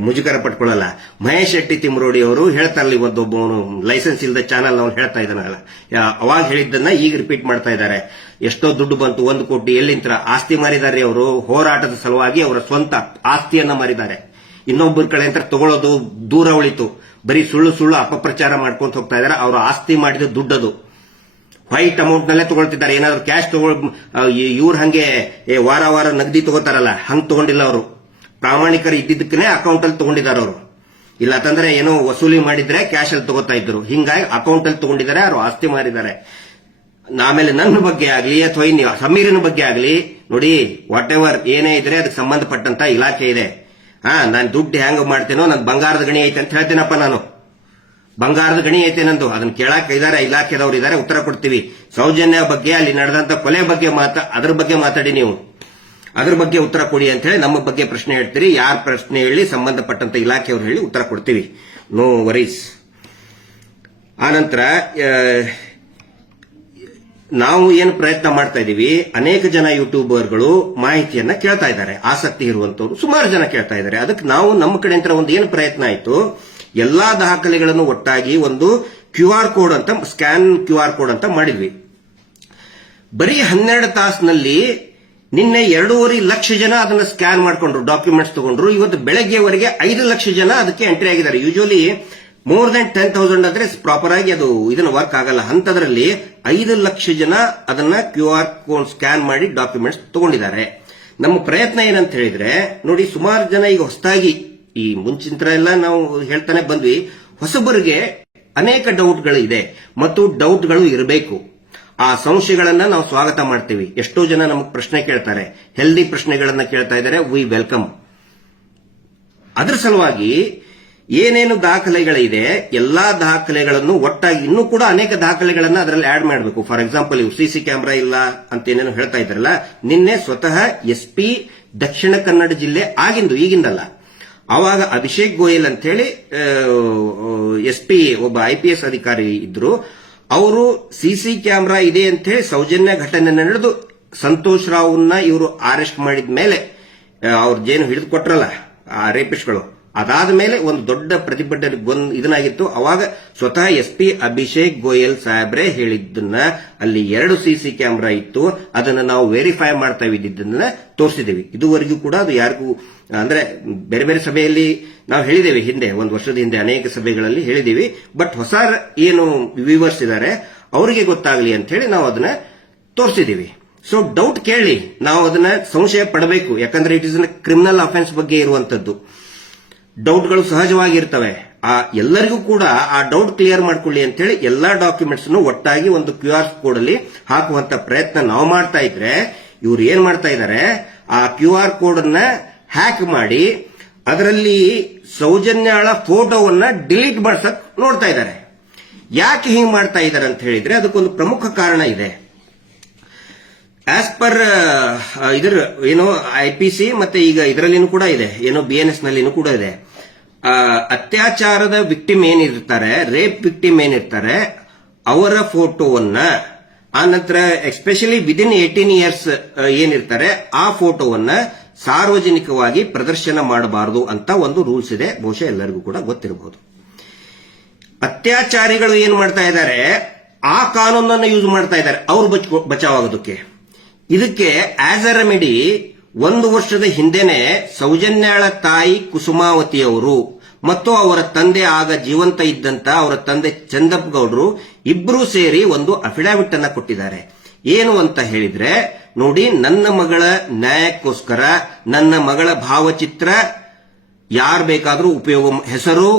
ಮುಜುಗರ ಪಟ್ಕೊಳ್ಳಲ್ಲ. ಮಹೇಶ್ ಶೆಟ್ಟಿ ತಿಮ್ಮರೋಡಿ ಅವರು ಹೇಳ್ತಾರಲ್ಲ, ಇವತ್ತೊಬ್ಬವನು ಲೈಸೆನ್ಸ್ ಇಲ್ಲದ ಚಾನಲ್ ಅವ್ನು ಹೇಳ್ತಾ ಇದ್ದಾನಲ್ಲ, ಅವಾಗ ಹೇಳಿದ್ದನ್ನ ಈಗ ರಿಪೀಟ್ ಮಾಡ್ತಾ ಇದ್ದಾರೆ. ಎಷ್ಟೋ ದುಡ್ಡು ಬಂತು, 1 ಕೋಟಿ ಎಲ್ಲಿಂತ್ರ ಆಸ್ತಿ ಮಾರಿದ್ದಾರೆ ಅವರು. ಹೋರಾಟದ ಸಲುವಾಗಿ ಅವರ ಸ್ವಂತ ಆಸ್ತಿಯನ್ನ ಮಾರಿದ್ದಾರೆ. ಇನ್ನೊಬ್ಬರ ಕಡೆ ಅಂತ ತಗೊಳ್ಳೋದು ದೂರ ಉಳಿತು. ಬರೀ ಸುಳ್ಳು ಅಪಪ್ರಚಾರ ಮಾಡ್ಕೊಂತ ಹೋಗ್ತಾ ಇದ್ದಾರೆ. ಅವರ ಆಸ್ತಿ ಮಾಡಿದ ದುಡ್ಡದು ವೈಟ್ ಅಮೌಂಟ್ ನಲ್ಲೇ ತಗೊಳ್ತಿದ್ದಾರೆ. ಏನಾದ್ರು ಕ್ಯಾಶ್ ಇವ್ರು ಹಂಗೆ ವಾರ ನಗದಿ ತಗೋತಾರಲ್ಲ, ಹಂಗ್ ತಗೊಂಡಿಲ್ಲ ಅವರು. ಪ್ರಾಮಾಣಿಕರು ಇದ್ದಿದ್ದಕ್ಕೇ ಅಕೌಂಟ್ ಅಲ್ಲಿ ತಗೊಂಡಿದ್ದಾರೆ ಅವರು. ಇಲ್ಲ ಅಂತಂದ್ರೆ ಏನೋ ವಸೂಲಿ ಮಾಡಿದ್ರೆ ಕ್ಯಾಶ್ ಅಲ್ಲಿ ತಗೋತಾ ಇದ್ರು. ಹಿಂಗಾಗಿ ಅಕೌಂಟ್ ಅಲ್ಲಿ ತಗೊಂಡಿದ್ದಾರೆ, ಅವರು ಆಸ್ತಿ ಮಾರಿದ್ದಾರೆ. ಆಮೇಲೆ ನನ್ನ ಬಗ್ಗೆ ಆಗ್ಲಿ ಅಥವಾ ಇನ್ನು ಸಮೀರನ ಬಗ್ಗೆ ಆಗ್ಲಿ ನೋಡಿ, ವಾಟ್ ಎವರ್ ಏನೇ ಇದ್ರೆ ಅದಕ್ಕೆ ಸಂಬಂಧಪಟ್ಟಂತ ಇಲಾಖೆ ಇದೆ. ನಾನು ದುಡ್ಡು ಹೆಂಗ್ ಮಾಡ್ತೇನೋ, ನನ್ ಬಂಗಾರದ ಗಣಿ ಐತೆ ಅಂತ ಹೇಳ್ತೇನಪ್ಪ. ನಾನು ಬಂಗಾರದ ಗಣಿ ಐತೆ ನಂದು, ಅದನ್ನ ಕೇಳಕ್ ಇದಾರೆ ಇಲಾಖೆದವ್ರು ಇದಾರೆ, ಉತ್ತರ ಕೊಡ್ತೀವಿ. ಸೌಜನ್ಯ ಬಗ್ಗೆ, ಅಲ್ಲಿ ನಡೆದಂತ ಕೊಲೆ ಬಗ್ಗೆ ಅದ್ರ ಬಗ್ಗೆ ಮಾತಾಡಿ, ನೀವು ಅದ್ರ ಬಗ್ಗೆ ಉತ್ತರ ಕೊಡಿ ಅಂತ ಹೇಳಿ ನಮ್ಮ ಬಗ್ಗೆ ಪ್ರಶ್ನೆ ಹೇಳ್ತೀರಿ. ಯಾರ ಪ್ರಶ್ನೆ ಹೇಳಿ, ಸಂಬಂಧಪಟ್ಟಂತ ಇಲಾಖೆಯವ್ರು ಹೇಳಿ ಉತ್ತರ ಕೊಡ್ತೀವಿ. No worries. ಆನಂತರ ನಾವು ಏನು ಪ್ರಯತ್ನ ಮಾಡ್ತಾ ಇದೀವಿ, ಅನೇಕ ಜನ ಯೂಟ್ಯೂಬರ್ಗಳು ಮಾಹಿತಿಯನ್ನ ಕೇಳ್ತಾ ಇದ್ದಾರೆ, ಆಸಕ್ತಿ ಇರುವಂತವ್ರು ಸುಮಾರು ಜನ ಕೇಳ್ತಾ ಇದ್ದಾರೆ. ಅದಕ್ಕೆ ನಾವು ನಮ್ಮ ಕಡೆಯಿಂದ ಒಂದು ಏನು ಪ್ರಯತ್ನ ಆಯ್ತು, ಎಲ್ಲಾ ದಾಖಲೆಗಳನ್ನು ಒಟ್ಟಾಗಿ ಒಂದು QR ಕೋಡ್ ಅಂತ, ಸ್ಕ್ಯಾನ್ QR ಕೋಡ್ ಅಂತ ಮಾಡಿದ್ವಿ. ಬರೀ 12 ತಾಸಿನಲ್ಲಿ ನಿನ್ನೆ 2.5 ಲಕ್ಷ ಜನ ಅದನ್ನ ಸ್ಕ್ಯಾನ್ ಮಾಡ್ಕೊಂಡ್ರು, ಡಾಕ್ಯುಮೆಂಟ್ಸ್ ತಗೊಂಡ್ರು. ಇವತ್ತು ಬೆಳಗ್ಗೆವರೆಗೆ 5 ಲಕ್ಷ ಜನ ಅದಕ್ಕೆ ಎಂಟ್ರಿ ಆಗಿದ್ದಾರೆ. ಯೂಶುವಲಿ ಮೋರ್ ದನ್ 10,000 ಅಂದ್ರೆ ಪ್ರಾಪರ್ ಆಗಿ ಅದು ಇದನ್ನ ವರ್ಕ್ ಆಗಲ್ಲ. ಅಂತದ್ರಲ್ಲಿ 5 ಲಕ್ಷ ಜನ ಅದನ್ನ QR ಕೋಡ್ ಸ್ಕ್ಯಾನ್ ಮಾಡಿ ಡಾಕ್ಯುಮೆಂಟ್ಸ್ ತಗೊಂಡಿದ್ದಾರೆ. ನಮ್ಮ ಪ್ರಯತ್ನ ಏನಂತ ಹೇಳಿದ್ರೆ ನೋಡಿ, ಸುಮಾರು ಜನ ಈಗ ಹೊಸದಾಗಿ, ಈ ಮುಂಚಿನ ಎಲ್ಲ ನಾವು ಹೇಳ್ತಾನೆ ಬಂದ್ವಿ, ಹೊಸಬರಿಗೆ ಅನೇಕ ಡೌಟ್ಗಳು ಇದೆ ಮತ್ತು ಡೌಟ್ಗಳು ಇರಬೇಕು. ಆ ಸಂಶಯಗಳನ್ನ ನಾವು ಸ್ವಾಗತ ಮಾಡ್ತೀವಿ. ಎಷ್ಟೋ ಜನ ನಮಗೆ ಪ್ರಶ್ನೆ ಕೇಳ್ತಾರೆ, ಹೆಲ್ದಿ ಪ್ರಶ್ನೆಗಳನ್ನ ಕೇಳ್ತಾ ಇದ್ದಾರೆ, ವಿ ವೆಲ್ಕಮ್. ಅದ್ರ ಸಲುವಾಗಿ ಏನೇನು ದಾಖಲೆಗಳಿದೆ ಎಲ್ಲಾ ದಾಖಲೆಗಳನ್ನು ಒಟ್ಟಾಗಿ, ಇನ್ನೂ ಕೂಡ ಅನೇಕ ದಾಖಲೆಗಳನ್ನ ಅದರಲ್ಲಿ ಆಡ್ ಮಾಡಬೇಕು. ಫಾರ್ ಎಕ್ಸಾಂಪಲ್, ಇವು ಸಿಸಿ ಕ್ಯಾಮೆರಾ ಇಲ್ಲ ಅಂತ ಏನೇನು ಹೇಳ್ತಾ ಇದ್ದಾರಲ್ಲ, ನಿನ್ನೆ ಸ್ವತಃ SP ದಕ್ಷಿಣ ಕನ್ನಡ ಜಿಲ್ಲೆ ಆಗಿಂದು, ಈಗಿಂದಲ್ಲ, ಅವಾಗ ಅಭಿಷೇಕ್ ಗೋಯಲ್ ಅಂತ ಹೇಳಿ SP ಒಬ್ಬ IPS ಅಧಿಕಾರಿ ಇದ್ರು. ಅವರು ಸಿಸಿ ಕ್ಯಾಮೆರಾ ಇದೆ ಅಂತ ಹೇಳಿ ಸೌಜನ್ಯ ಘಟನೆ ನಡೆದು ಸಂತೋಷ್ ರಾವ್ನ ಇವರು ಅರೆಸ್ಟ್ ಮಾಡಿದ ಮೇಲೆ, ಅವ್ರ ಜೇನು ಹಿಡಿದು ಕೊಟ್ರಲ್ಲ ಆ ರೇಪಿಸ್ಟ್ಗಳು, ಅದಾದ ಮೇಲೆ ಒಂದು ದೊಡ್ಡ ಪ್ರತಿಭಟನೆ ಇದನ್ನಾಗಿತ್ತು. ಅವಾಗ ಸ್ವತಃ SP ಅಭಿಷೇಕ್ ಗೋಯಲ್ ಸಾಹೇಬ್ರೆ ಹೇಳಿದ್ದನ್ನ, ಅಲ್ಲಿ 2 ಸಿಸಿ ಕ್ಯಾಮೆರಾ ಇತ್ತು, ಅದನ್ನ ನಾವು ವೆರಿಫೈ ಮಾಡ್ತಾ ಇದ್ದಿದ್ದನ್ನ ತೋರಿಸಿದೀವಿ. ಇದುವರೆಗೂ ಕೂಡ ಅದು ಯಾರಿಗೂ, ಅಂದ್ರೆ ಬೇರೆ ಬೇರೆ ಸಭೆಯಲ್ಲಿ ನಾವು ಹೇಳಿದ್ದೇವೆ, ಹಿಂದೆ 1 ವರ್ಷದ ಹಿಂದೆ ಅನೇಕ ಸಭೆಗಳಲ್ಲಿ ಹೇಳಿದೀವಿ. ಬಟ್ ಹೊಸ ಏನು ವ್ಯೂವರ್ಸ್ ಇದ್ದಾರೆ ಅವರಿಗೆ ಗೊತ್ತಾಗಲಿ ಅಂತ ಹೇಳಿ ನಾವು ಅದನ್ನ ತೋರಿಸಿದೀವಿ. ಸೊ ಡೌಟ್ ಕೇಳಿ, ನಾವು ಅದನ್ನ ಸಂಶಯ ಪಡಬೇಕು. ಯಾಕಂದ್ರೆ ಇಟ್ ಇಸ್ ಕ್ರಿಮಿನಲ್ ಅಫೆನ್ಸ್ ಬಗ್ಗೆ ಇರುವಂತದ್ದು. ಡೌಟ್ಗಳು ಸಹಜವಾಗಿರ್ತವೆ. ಎಲ್ಲರಿಗೂ ಕೂಡ ಆ ಡೌಟ್ ಕ್ಲಿಯರ್ ಮಾಡ್ಕೊಳ್ಳಿ ಅಂತ ಹೇಳಿ ಎಲ್ಲಾ ಡಾಕ್ಯುಮೆಂಟ್ಸ್ ಒಟ್ಟಾಗಿ ಒಂದು QR ಕೋಡ್ ಅಲ್ಲಿ ಹಾಕುವಂತ ಪ್ರಯತ್ನ ನಾವು ಮಾಡ್ತಾ ಇದ್ರೆ, ಇವ್ರು ಏನ್ ಮಾಡ್ತಾ ಇದ್ದಾರೆ, ಆ QR ಕೋಡ್ ಅನ್ನ ಹ್ಯಾಕ್ ಮಾಡಿ ಅದರಲ್ಲಿ ಸೌಜನ್ಯಾಳ ಫೋಟೋವನ್ನ ಡಿಲೀಟ್ ಮಾಡ್ಸಕ್ ನೋಡ್ತಾ ಇದ್ದಾರೆ. ಯಾಕೆ ಹಿಂಗ್ ಮಾಡ್ತಾ ಇದ್ದಾರೆ ಅಂತ ಹೇಳಿದ್ರೆ ಅದಕ್ಕೊಂದು ಪ್ರಮುಖ ಕಾರಣ ಇದೆ. ಆಸ್ ಪರ್ ಇದರ ಏನೋ IPC ಮತ್ತೆ ಈಗ ಇದರಲ್ಲಿನೂ ಕೂಡ ಇದೆ, ಏನೋ BNS ನಲ್ಲಿನೂ ಕೂಡ ಇದೆ. ಅತ್ಯಾಚಾರದ ವಿಕ್ಟಿಮ್ ಏನಿರ್ತಾರೆ, ರೇಪ್ ವಿಕ್ಟಿಮ್ ಏನಿರ್ತಾರೆ, ಅವರ ಫೋಟೋವನ್ನ, ಆ ನಂತರ ಎಸ್ಪೆಷಲಿ ವಿದಿನ್ 18 ಇಯರ್ಸ್ ಏನಿರ್ತಾರೆ, ಆ ಫೋಟೋವನ್ನ ಸಾರ್ವಜನಿಕವಾಗಿ ಪ್ರದರ್ಶನ ಮಾಡಬಾರದು ಅಂತ ಒಂದು ರೂಲ್ಸ್ ಇದೆ. ಬಹುಶಃ ಎಲ್ಲರಿಗೂ ಕೂಡ ಗೊತ್ತಿರಬಹುದು. ಅತ್ಯಾಚಾರಿಗಳು ಏನ್ ಮಾಡ್ತಾ ಇದ್ದಾರೆ, ಆ ಕಾನೂನನ್ನು ಯೂಸ್ ಮಾಡ್ತಾ ಇದ್ದಾರೆ ಅವರು ಬಚಾವಾಗೋದಕ್ಕೆ. ಇದಕ್ಕೆ ಆಸ್ ಅ ರೆಮಿಡಿ 1 ವರ್ಷದ ಹಿಂದೆನೆ ಸೌಜನ್ಯಾಳ ತಾಯಿ ಕುಸುಮಾವತಿಯವರು ಮತ್ತು ಅವರ ತಂದೆ, ಆಗ ಜೀವಂತ ಇದ್ದಂತ ಅವರ ತಂದೆ ಚಂದಪ್ಪ ಗೌಡ್ರು ಇಬ್ಬರೂ ಸೇರಿ ಒಂದು ಅಫಿಡವಿಟ್ ಅನ್ನ ಕೊಟ್ಟಿದ್ದಾರೆ. ಏನು ಅಂತ ಹೇಳಿದ್ರೆ, ನೋಡಿ, ನನ್ನ ಮಗಳ ನ್ಯಾಯಕ್ಕೋಸ್ಕರ ನನ್ನ ಮಗಳ ಭಾವಚಿತ್ರ ಯಾರು ಬೇಕಾದರೂ ಉಪಯೋಗ, ಹೆಸರು,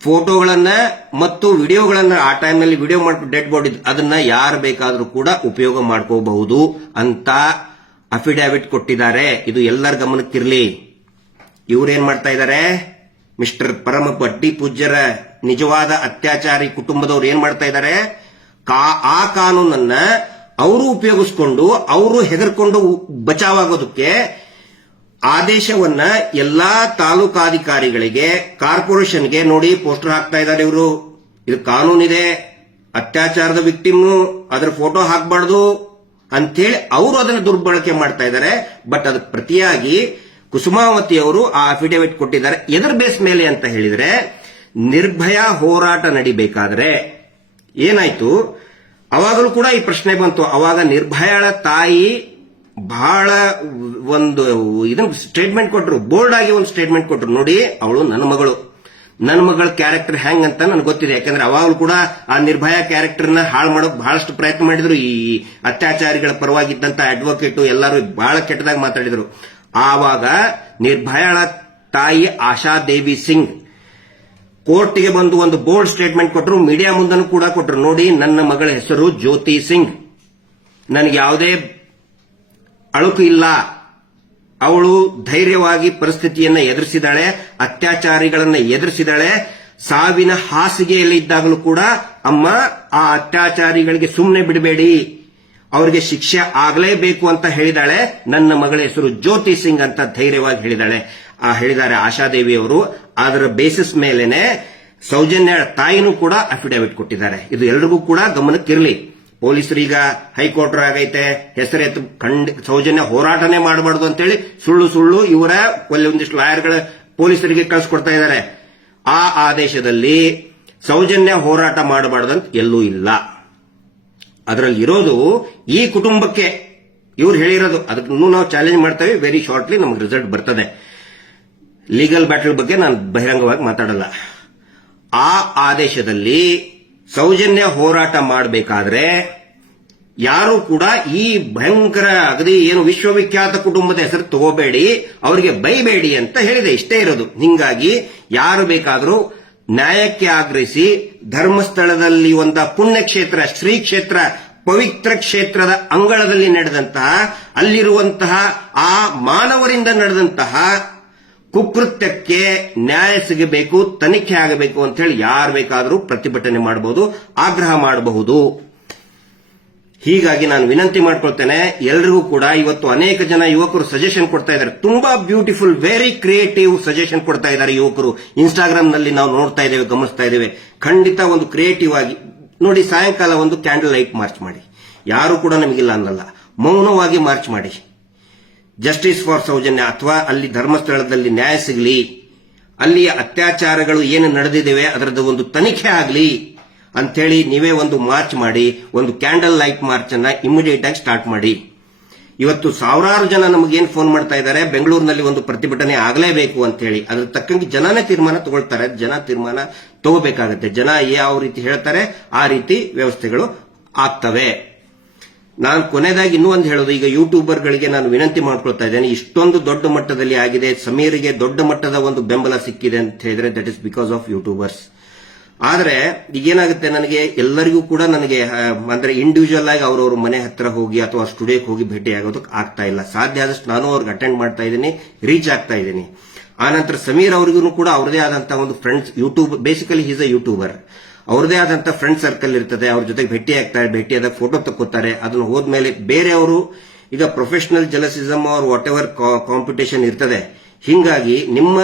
ಫೋಟೋಗಳನ್ನ ಮತ್ತು ವಿಡಿಯೋಗಳನ್ನ, ಆ ಟೈಮ್ನಲ್ಲಿ ವಿಡಿಯೋ ಮಾಡಿ ಡೆಡ್ ಬಾಡಿ ಅದನ್ನ ಯಾರು ಬೇಕಾದರೂ ಕೂಡ ಉಪಯೋಗ ಮಾಡ್ಕೋಬಹುದು ಅಂತ ಅಫಿಡಾವಿಟ್ ಕೊಟ್ಟಿದ್ದಾರೆ. ಇದು ಎಲ್ಲರ ಗಮನಕ್ಕಿರಲಿ. ಇವ್ರೇನ್ ಮಾಡ್ತಾ ಇದ್ದಾರೆ, ಮಿಸ್ಟರ್ ಪರಮ ಬಡ್ಡಿ ಪೂಜ್ಯರ ನಿಜವಾದ ಅತ್ಯಾಚಾರಿ ಕುಟುಂಬದವ್ರು ಏನ್ ಮಾಡ್ತಾ ಇದ್ದಾರೆ, ಆ ಕಾನೂನನ್ನ ಅವರು ಉಪಯೋಗಿಸ್ಕೊಂಡು ಅವರು ಹೆದರ್ಕೊಂಡು ಬಚಾವಾಗೋದಕ್ಕೆ ಆದೇಶವನ್ನ ಎಲ್ಲಾ ತಾಲೂಕಾಧಿಕಾರಿಗಳಿಗೆ, ಕಾರ್ಪೊರೇಷನ್ಗೆ ನೋಡಿ ಪೋಸ್ಟರ್ ಹಾಕ್ತಾ ಇದ್ದಾರೆ. ಇವರು ಇದು ಕಾನೂನಿದೆ, ಅತ್ಯಾಚಾರದ ವಿಕ್ಟಿಮ್ ಅದರ ಫೋಟೋ ಹಾಕಬಾರ್ದು ಅಂತೇಳಿ ಅವರು ಅದನ್ನು ದುರ್ಬಳಕೆ ಮಾಡ್ತಾ ಇದ್ದಾರೆ. ಬಟ್ ಅದಕ್ಕೆ ಪ್ರತಿಯಾಗಿ ಕುಸುಮಾವತಿ ಅವರು ಆ ಅಫಿಡೇವಿಟ್ ಕೊಟ್ಟಿದ್ದಾರೆ. ಎದರ ಬೇಸ್ ಮೇಲೆ ಅಂತ ಹೇಳಿದ್ರೆ, ನಿರ್ಭಯ ಹೋರಾಟ ನಡಿಬೇಕಾದ್ರೆ ಏನಾಯ್ತು, ಅವಾಗಲೂ ಕೂಡ ಈ ಪ್ರಶ್ನೆ ಬಂತು. ಅವಾಗ ನಿರ್ಭಯಾಳ ತಾಯಿ ಬಹಳ ಒಂದು ಇದನ್ನ ಸ್ಟೇಟ್ಮೆಂಟ್ ಕೊಟ್ಟರು, ಬೋಲ್ಡ್ ಆಗಿ ಒಂದು ಸ್ಟೇಟ್ಮೆಂಟ್ ಕೊಟ್ಟರು. ನೋಡಿ, ಅವಳು ನನ್ನ ಮಗಳ ಕ್ಯಾರೆಕ್ಟರ್ ಹೆಂಗ್ ಅಂತ ನನಗೆ ಗೊತ್ತಿದೆ. ಯಾಕಂದ್ರೆ ಅವಾಗಲೂ ಕೂಡ ಆ ನಿರ್ಭಯ ಕ್ಯಾರೆಕ್ಟರ್ನ ಹಾಳು ಮಾಡೋಕೆ ಬಹಳಷ್ಟು ಪ್ರಯತ್ನ ಮಾಡಿದ್ರು. ಈ ಅತ್ಯಾಚಾರಿಗಳ ಪರವಾಗಿದ್ದಂತ ಅಡ್ವೊಕೇಟ್ ಎಲ್ಲರೂ ಬಹಳ ಕೆಟ್ಟದಾಗಿ ಮಾತಾಡಿದ್ರು. ಆವಾಗ ನಿರ್ಭಯಾಳ ತಾಯಿ ಆಶಾದೇವಿ ಸಿಂಗ್ ಕೋರ್ಟ್ಗೆ ಬಂದು ಒಂದು ಬೋಲ್ಡ್ ಸ್ಟೇಟ್ಮೆಂಟ್ ಕೊಟ್ಟರು. ಮೀಡಿಯಾ ಮುಂದನೂ ಕೂಡ ಕೊಟ್ಟರು. ನೋಡಿ, ನನ್ನ ಮಗಳ ಹೆಸರು ಜ್ಯೋತಿ ಸಿಂಗ್, ನನಗೆ ಯಾವುದೇ ಅಳುಕು ಇಲ್ಲ, ಅವಳು ಧೈರ್ಯವಾಗಿ ಪರಿಸ್ಥಿತಿಯನ್ನ ಎದುರಿಸಿದಾಳೆ, ಅತ್ಯಾಚಾರಿಗಳನ್ನ ಎದುರಿಸಿದಾಳೆ. ಸಾವಿನ ಹಾಸಿಗೆಯಲ್ಲಿ ಇದ್ದಾಗಲೂ ಕೂಡ ಅಮ್ಮ, ಆ ಅತ್ಯಾಚಾರಿಗಳಿಗೆ ಸುಮ್ಮನೆ ಬಿಡಬೇಡಿ, ಅವರಿಗೆ ಶಿಕ್ಷೆ ಆಗಲೇಬೇಕು ಅಂತ ಹೇಳಿದಾಳೆ. ನನ್ನ ಮಗಳ ಹೆಸರು ಜ್ಯೋತಿ ಸಿಂಗ್ ಅಂತ ಧೈರ್ಯವಾಗಿ ಹೇಳಿದ್ದಾರೆ ಆಶಾದೇವಿ ಅವರು. ಅದರ ಬೇಸಿಸ್ ಮೇಲೆನೆ ಸೌಜನ್ಯ ತಾಯಿನೂ ಕೂಡ ಅಫಿಡೇವಿಟ್ ಕೊಟ್ಟಿದ್ದಾರೆ. ಇದು ಎಲ್ರಿಗೂ ಕೂಡ ಗಮನಕ್ಕಿರಲಿ. ಪೊಲೀಸರೀಗ ಹೈಕೋರ್ಟ್ ಆಗೈತೆ, ಹೆಸರೆತ್ತು ಸೌಜನ್ಯ ಹೋರಾಟನೇ ಮಾಡಬಾರ್ದು ಅಂತೇಳಿ ಸುಳ್ಳು ಇವರ ಒಂದಿಷ್ಟು ಲಾಯರ್ಗಳ ಪೊಲೀಸರಿಗೆ ಕಳಿಸ್ಕೊಡ್ತಾ ಇದ್ದಾರೆ. ಆ ಆದೇಶದಲ್ಲಿ ಸೌಜನ್ಯ ಹೋರಾಟ ಮಾಡಬಾರ್ದಂತ ಎಲ್ಲೂ ಇಲ್ಲ. ಅದರಲ್ಲಿ ಇರೋದು ಈ ಕುಟುಂಬಕ್ಕೆ ಇವ್ರು ಹೇಳಿರೋದು. ಅದನ್ನು ನಾವು ಚಾಲೆಂಜ್ ಮಾಡ್ತೇವೆ. ವೆರಿ ಶಾರ್ಟ್ಲಿ ನಮಗೆ ರಿಸಲ್ಟ್ ಬರ್ತದೆ. ಲೀಗಲ್ ಬ್ಯಾಟಲ್ ಬಗ್ಗೆ ನಾನು ಬಹಿರಂಗವಾಗಿ ಮಾತಾಡಲ್ಲ. ಆ ಆದೇಶದಲ್ಲಿ ಸೌಜನ್ಯ ಹೋರಾಟ ಮಾಡಬೇಕಾದ್ರೆ ಯಾರು ಕೂಡ ಈ ಭಯಂಕರ ಅಗದಿ ಏನು ವಿಶ್ವವಿಖ್ಯಾತ ಕುಟುಂಬದ ಹೆಸರು ತಗೋಬೇಡಿ, ಅವರಿಗೆ ಬೈಬೇಡಿ ಅಂತ ಹೇಳಿದೆ. ಇಷ್ಟೇ ಇರೋದು. ಹಿಂಗಾಗಿ ಯಾರು ಬೇಕಾದರೂ ನ್ಯಾಯಕ್ಕೆ ಆಗ್ರಹಿಸಿ ಧರ್ಮಸ್ಥಳದಲ್ಲಿ ಒಂದು ಪುಣ್ಯಕ್ಷೇತ್ರ, ಶ್ರೀ ಕ್ಷೇತ್ರ, ಪವಿತ್ರ ಕ್ಷೇತ್ರದ ಅಂಗಳದಲ್ಲಿ ನಡೆದಂತಹ, ಅಲ್ಲಿರುವಂತಹ ಆ ಮಾನವರಿಂದ ನಡೆದಂತಹ ಕುಕೃತ್ಯಕ್ಕೆ ನ್ಯಾಯ ಸಿಗಬೇಕು, ತನಿಖೆ ಆಗಬೇಕು ಅಂತ ಹೇಳಿ ಯಾರು ಬೇಕಾದರೂ ಪ್ರತಿಭಟನೆ ಮಾಡಬಹುದು, ಆಗ್ರಹ ಮಾಡಬಹುದು. ಹೀಗಾಗಿ ನಾನು ವಿನಂತಿ ಮಾಡ್ಕೊಳ್ತೇನೆ ಎಲ್ರಿಗೂ ಕೂಡ. ಇವತ್ತು ಅನೇಕ ಜನ ಯುವಕರು ಸಜೆಷನ್ ಕೊಡ್ತಾ ಇದ್ದಾರೆ. ತುಂಬಾ ಬ್ಯೂಟಿಫುಲ್, ವೆರಿ ಕ್ರಿಯೇಟಿವ್ ಸಜೆಷನ್ ಕೊಡ್ತಾ ಇದ್ದಾರೆ ಯುವಕರು. ಇನ್ಸ್ಟಾಗ್ರಾಮ್ ನಲ್ಲಿ ನಾವು ನೋಡ್ತಾ ಇದ್ದೇವೆ, ಗಮನಿಸ್ತಾ ಇದ್ದೇವೆ. ಖಂಡಿತ ಒಂದು ಕ್ರಿಯೇಟಿವ್ ಆಗಿ ನೋಡಿ, ಸಾಯಂಕಾಲ ಒಂದು ಕ್ಯಾಂಡಲ್ ಲೈಟ್ ಮಾರ್ಚ್ ಮಾಡಿ. ಯಾರು ಕೂಡ ನಮಗಿಲ್ಲ ಅನ್ನಲ್ಲ, ಮೌನವಾಗಿ ಮಾರ್ಚ್ ಮಾಡಿ. ಜಸ್ಟಿಸ್ ಫಾರ್ ಸೌಜನ್ಯ, ಅಥವಾ ಅಲ್ಲಿ ಧರ್ಮಸ್ಥಳದಲ್ಲಿ ನ್ಯಾಯ ಸಿಗಲಿ, ಅಲ್ಲಿ ಅತ್ಯಾಚಾರಗಳು ಏನು ನಡೆದಿದ್ದೇವೆ ಅದರದ್ದು ಒಂದು ತನಿಖೆ ಆಗಲಿ ಅಂಥೇಳಿ ನೀವೇ ಒಂದು ಮಾರ್ಚ್ ಮಾಡಿ, ಒಂದು ಕ್ಯಾಂಡಲ್ ಲೈಟ್ ಮಾರ್ಚ್ ಅನ್ನ ಇಮಿಡಿಯೇಟ್ ಆಗಿ ಸ್ಟಾರ್ಟ್ ಮಾಡಿ. ಇವತ್ತು ಸಾವಿರಾರು ಜನ ನಮಗೇನು ಫೋನ್ ಮಾಡ್ತಾ ಇದ್ದಾರೆ, ಬೆಂಗಳೂರಿನಲ್ಲಿ ಒಂದು ಪ್ರತಿಭಟನೆ ಆಗಲೇಬೇಕು ಅಂತ ಹೇಳಿ. ಅದ್ರ ತಕ್ಕಂಗೆ ಜನನೇ ತೀರ್ಮಾನ ತಗೊಳ್ತಾರೆ. ಜನ ತೀರ್ಮಾನ ತಗೋಬೇಕಾಗತ್ತೆ. ಜನ ಯಾವ ರೀತಿ ಹೇಳ್ತಾರೆ ಆ ರೀತಿ ವ್ಯವಸ್ಥೆಗಳು ಆಗ್ತವೆ. ನಾನು ಕೊನೆಯದಾಗಿ ಇನ್ನೂ ಒಂದು ಹೇಳೋದು, ಈಗ ಯೂಟ್ಯೂಬರ್ಗಳಿಗೆ ನಾನು ವಿನಂತಿ ಮಾಡ್ಕೊಳ್ತಾ ಇದ್ದೇನೆ. ಇಷ್ಟೊಂದು ದೊಡ್ಡ ಮಟ್ಟದಲ್ಲಿ ಆಗಿದೆ, ಸಮೀರ್ಗೆ ದೊಡ್ಡ ಮಟ್ಟದ ಒಂದು ಬೆಂಬಲ ಸಿಕ್ಕಿದೆ ಅಂತ ಹೇಳಿದ್ರೆ that is because of YouTubers. ಆದ್ರೆ ಈಗೇನಾಗುತ್ತೆ, ನನಗೆ ಎಲ್ಲರಿಗೂ ಕೂಡ ನನಗೆ ಅಂದ್ರೆ ಇಂಡಿವಿಜುವಲ್ ಆಗಿ ಅವ್ರವ್ರ ಮನೆ ಹತ್ರ ಹೋಗಿ ಅಥವಾ ಸ್ಟುಡಿಯೋಕ್ಕೆ ಹೋಗಿ ಭೇಟಿ ಆಗೋದಕ್ಕೆ ಆಗ್ತಾ ಇಲ್ಲ. ಸಾಧ್ಯ ಆದಷ್ಟು ನಾನು ಅವ್ರಿಗೆ ಅಟೆಂಡ್ ಮಾಡ್ತಾ ಇದ್ದೀನಿ, ರೀಚ್ ಆಗ್ತಾ ಇದ್ದೀನಿ. ಆನಂತರ ಸಮೀರ್ ಅವರಿಗೂ ಕೂಡ ಅವ್ರದೇ ಆದಂತಹ ಒಂದು friends, YouTube basically is a YouTuber, ಅವ್ರದೇ ಆದಂತಹ ಫ್ರೆಂಡ್ ಸರ್ಕಲ್ ಇರ್ತದೆ. ಅವ್ರ ಜೊತೆಗೆ ಭೇಟಿಯಾದಾಗ ಫೋಟೋ ತಕ್ಕೋತಾರೆ. ಅದನ್ನು ಹೋದ್ಮೇಲೆ ಬೇರೆಯವರು ಈಗ professional jealousism or whatever competition ಇರ್ತದೆ. ಹಿಂಗಾಗಿ ನಿಮ್ಮ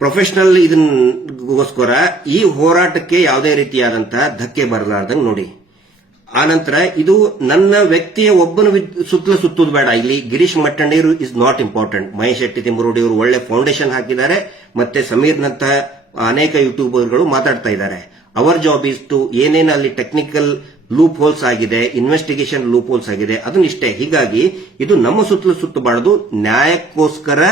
ಪ್ರೊಫೆಷನಲ್ ಇದನ್ಗೋಸ್ಕರ ಈ ಹೋರಾಟಕ್ಕೆ ಯಾವುದೇ ರೀತಿಯಾದಂತಹ ಧಕ್ಕೆ ಬರಲಾರ್ದಂಗೆ ನೋಡಿ. ಆನಂತರ ಇದು ನನ್ನ ವ್ಯಕ್ತಿಯ ಒಬ್ಬನ ಸುತ್ತುದು ಬೇಡ. ಇಲ್ಲಿ Girish Mattannavar is not important. Mahesh Shetty Timarodi ಅವರು ಒಳ್ಳೆ ಫೌಂಡೇಶನ್ ಹಾಕಿದ್ದಾರೆ. ಮತ್ತೆ ಸಮೀರ್ನಂತಹ ಅನೇಕ ಯೂಟ್ಯೂಬರ್ಗಳು ಮಾತಾಡ್ತಾ ಇದ್ದಾರೆ. ಅವರ್ ಜಾಬ್ ಇಸ್ ಟು ಏನೇನು ಅಲ್ಲಿ ಟೆಕ್ನಿಕಲ್ ಲೂಪ್ ಹೋಲ್ಸ್ ಆಗಿದೆ, ಇನ್ವೆಸ್ಟಿಗೇಷನ್ ಲೂಪ್ ಹೋಲ್ಸ್ ಆಗಿದೆ, ಅದನ್ನಿಷ್ಟೇ. ಹೀಗಾಗಿ ಇದು ನಮ್ಮ ಸುತ್ತಬಾರದು, ನ್ಯಾಯಕ್ಕೋಸ್ಕರ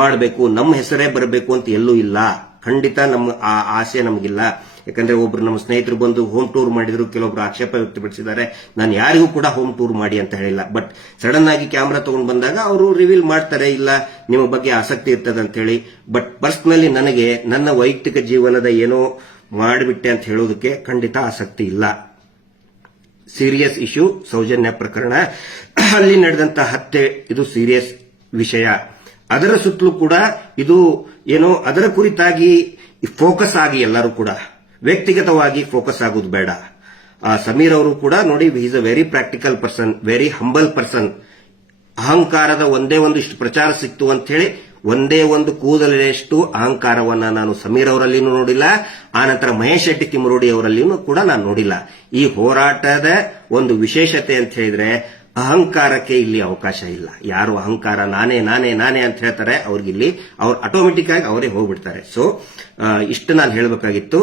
ಮಾಡಬೇಕು. ನಮ್ಮ ಹೆಸರೇ ಬರಬೇಕು ಅಂತ ಎಲ್ಲೂ ಇಲ್ಲ. ಖಂಡಿತ ನಮ್ಮ ಆ ಆಸೆ ನಮಗಿಲ್ಲ. ಯಾಕಂದ್ರೆ ಒಬ್ರು ನಮ್ಮ ಸ್ನೇಹಿತರು ಬಂದು ಹೋಮ್ ಟೂರ್ ಮಾಡಿದ್ರು, ಕೆಲವೊಬ್ರು ಆಕ್ಷೇಪ ವ್ಯಕ್ತಪಡಿಸಿದ್ದಾರೆ. ನಾನು ಯಾರಿಗೂ ಕೂಡ ಹೋಮ್ ಟೂರ್ ಮಾಡಿ ಅಂತ ಹೇಳಿಲ್ಲ, ಬಟ್ ಸಡನ್ ಆಗಿ ಕ್ಯಾಮ್ರಾ ತಗೊಂಡು ಬಂದಾಗ ಅವರು ರಿವೀಲ್ ಮಾಡ್ತಾರೆ, ಇಲ್ಲ ನಿಮ್ಮ ಬಗ್ಗೆ ಆಸಕ್ತಿ ಇರ್ತದೆ ಅಂತ ಹೇಳಿ. ಬಟ್ ಪರ್ಸನಲಿ ನನಗೆ ನನ್ನ ವೈಯಕ್ತಿಕ ಜೀವನದ ಏನೋ ಮಾಡಿಬಿಟ್ಟೆ ಅಂತ ಹೇಳೋದಕ್ಕೆ ಖಂಡಿತ ಆಸಕ್ತಿ ಇಲ್ಲ. ಸೀರಿಯಸ್ ಇಶ್ಯೂ ಸೌಜನ್ಯ ಪ್ರಕರಣ, ಅಲ್ಲಿ ನಡೆದಂತ ಹತ್ಯೆ ಇದು ಸೀರಿಯಸ್ ವಿಷಯ. ಅದರ ಸುತ್ತಲೂ ಕೂಡ ಇದು ಏನೋ ಅದರ ಕುರಿತಾಗಿ ಫೋಕಸ್ ಆಗಿ ಎಲ್ಲರೂ ಕೂಡ ವ್ಯಕ್ತಿಗತವಾಗಿ ಫೋಕಸ್ ಆಗೋದು ಬೇಡ. ಸಮೀರ್ ಅವರು ಕೂಡ ನೋಡಿ, is a very practical person, very humble person. ಅಹಂಕಾರದ ಒಂದೇ ಒಂದು ಇಷ್ಟು ಪ್ರಚಾರ ಸಿಕ್ತು ಅಂತ ಹೇಳಿ ಒಂದೇ ಒಂದು ಕೂದಲೆಷ್ಟು ಅಹಂಕಾರವನ್ನ ನಾನು ಸಮೀರ್ ಅವರಲ್ಲಿನೂ ನೋಡಿಲ್ಲ, ಆನಂತರ ಮಹೇಶ್ ಶೆಟ್ಟಿ ತಿಮರೋಡಿ ಅವರಲ್ಲಿನೂ ಕೂಡ ನಾನು ನೋಡಿಲ್ಲ. ಈ ಹೋರಾಟದ ಒಂದು ವಿಶೇಷತೆ ಅಂತ ಹೇಳಿದ್ರೆ ಅಹಂಕಾರಕ್ಕೆ ಇಲ್ಲಿ ಅವಕಾಶ ಇಲ್ಲ. ಯಾರು ಅಹಂಕಾರ ನಾನೇ ನಾನೇ ನಾನೇ ಅಂತ ಹೇಳ್ತಾರೆ, ಅವ್ರಿಗಿಲ್ಲಿ ಅವ್ರು ಆಟೋಮೆಟಿಕ್ ಆಗಿ ಅವರೇ ಹೋಗ್ಬಿಡ್ತಾರೆ. ಸೊ ಇಷ್ಟು ನಾನು ಹೇಳಬೇಕಾಗಿತ್ತು.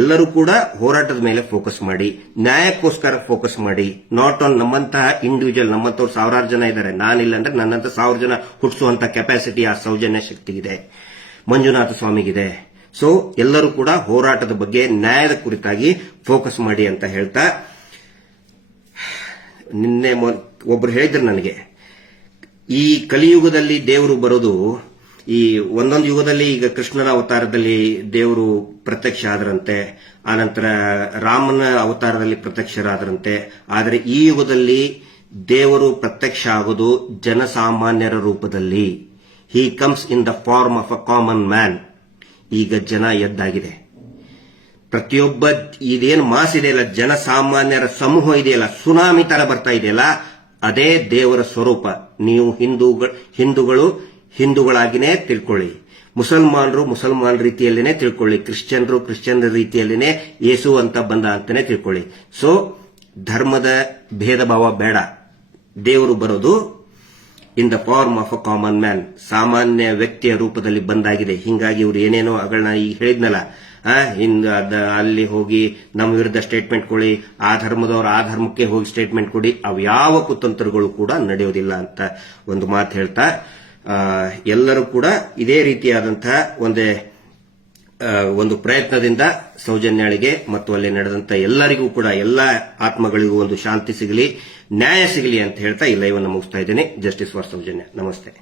ಎಲ್ಲರೂ ಕೂಡ ಹೋರಾಟದ ಮೇಲೆ ಫೋಕಸ್ ಮಾಡಿ, ನ್ಯಾಯಕ್ಕೋಸ್ಕರ ಫೋಕಸ್ ಮಾಡಿ, ನಾಟ್ ಆನ್ ನಮ್ಮಂತಹ ಇಂಡಿವಿಜುವಲ್. ನಮ್ಮಂತವ್ರು ಸಾವಿರಾರು ಜನ ಇದ್ದಾರೆ, ನಾನಿಲ್ಲ ಅಂದ್ರೆ ನನ್ನಂತ 1000 ಜನ ಹುಟ್ಟಿಸುವಂತ ಕೆಪಾಸಿಟಿ ಆ ಸೌಜನ್ಯ ಶಕ್ತಿಗಿದೆ, ಮಂಜುನಾಥ ಸ್ವಾಮಿಗಿದೆ. ಸೊ ಎಲ್ಲರೂ ಕೂಡ ಹೋರಾಟದ ಬಗ್ಗೆ ನ್ಯಾಯದ ಕುರಿತಾಗಿ ಫೋಕಸ್ ಮಾಡಿ ಅಂತ ಹೇಳ್ತಾ, ನಿನ್ನೆ ಒಬ್ರು ಹೇಳಿದ್ರು ನನಗೆ, ಈ ಕಲಿಯುಗದಲ್ಲಿ ದೇವರು ಬರೋದು, ಈ ಒಂದೊಂದು ಯುಗದಲ್ಲಿ ಈಗ ಕೃಷ್ಣನ ಅವತಾರದಲ್ಲಿ ದೇವರು ಪ್ರತ್ಯಕ್ಷ ಆದರಂತೆ, ಆನಂತರ ರಾಮನ ಅವತಾರದಲ್ಲಿ ಪ್ರತ್ಯಕ್ಷರಾದರಂತೆ. ಆದರೆ ಈ ಯುಗದಲ್ಲಿ ದೇವರು ಪ್ರತ್ಯಕ್ಷ ಆಗೋದು ಜನಸಾಮಾನ್ಯರ ರೂಪದಲ್ಲಿ. He comes in the form of a common man. ಈಗ ಜನ ಎದ್ದಾಗಿದೆ. ಪ್ರತಿಯೊಬ್ಬ ಇದೇನು ಮಾಸ್ ಇದೆಯಲ್ಲ, ಜನಸಾಮಾನ್ಯರ ಸಮೂಹ ಇದೆಯಲ್ಲ, ಸುನಾಮಿ ತರ ಬರ್ತಾ ಇದೆಯಲ್ಲ, ಅದೇ ದೇವರ ಸ್ವರೂಪ. ನೀವು ಹಿಂದೂಗಳು ಹಿಂದೂಗಳಾಗಿನೇ ತಿಳ್ಕೊಳ್ಳಿ, ಮುಸಲ್ಮಾನರು ಮುಸಲ್ಮಾನ ರೀತಿಯಲ್ಲೇನೆ ತಿಳ್ಕೊಳ್ಳಿ, ಕ್ರಿಶ್ಚಿಯನ್ರು ಕ್ರಿಶ್ಚಿಯನ್ ರೀತಿಯಲ್ಲೇನೆ ಯೇಸು ಅಂತ ಬಂದ ಅಂತಾನೆ ತಿಳ್ಕೊಳ್ಳಿ. ಸೊ ಧರ್ಮದ ಭೇದ ಭಾವ ಬೇಡ. ದೇವರು ಬರೋದು in the form of a common man, ಸಾಮಾನ್ಯ ವ್ಯಕ್ತಿಯ ರೂಪದಲ್ಲಿ ಬಂದಾಗಿದೆ. ಹಿಂಗಾಗಿ ಇವ್ರು ಏನೇನೋ ಅಗಳನ್ನ ಈಗ ಹೇಳಿದ್ನಲ್ಲ, ಅಲ್ಲಿ ಹೋಗಿ ನಮ್ಮ ವಿರುದ್ಧ ಸ್ಟೇಟ್ಮೆಂಟ್ ಕೊಡಿ, ಆ ಧರ್ಮದವರು ಆ ಧರ್ಮಕ್ಕೆ ಹೋಗಿ ಸ್ಟೇಟ್ಮೆಂಟ್ ಕೊಡಿ, ಅವು ಯಾವ ಕುತಂತ್ರಗಳು ಕೂಡ ನಡೆಯೋದಿಲ್ಲ ಅಂತ ಒಂದು ಮಾತು ಹೇಳ್ತಾ, ಎಲ್ಲರೂ ಕೂಡ ಇದೇ ರೀತಿಯಾದಂತಹ ಒಂದು ಪ್ರಯತ್ನದಿಂದ ಸೌಜನ್ಯಳಿಗೆ ಮತ್ತು ಅಲ್ಲಿ ನಡೆದಂತ ಎಲ್ಲರಿಗೂ ಕೂಡ, ಎಲ್ಲ ಆತ್ಮಗಳಿಗೂ ಒಂದು ಶಾಂತಿ ಸಿಗಲಿ, ನ್ಯಾಯ ಸಿಗಲಿ ಅಂತ ಹೇಳ್ತಾ ಈ ಲೈವ್ ಅನ್ನು ಮುಗಿಸ್ತಾ ಇದ್ದೇನೆ. Justice for Soujanya. ನಮಸ್ತೆ.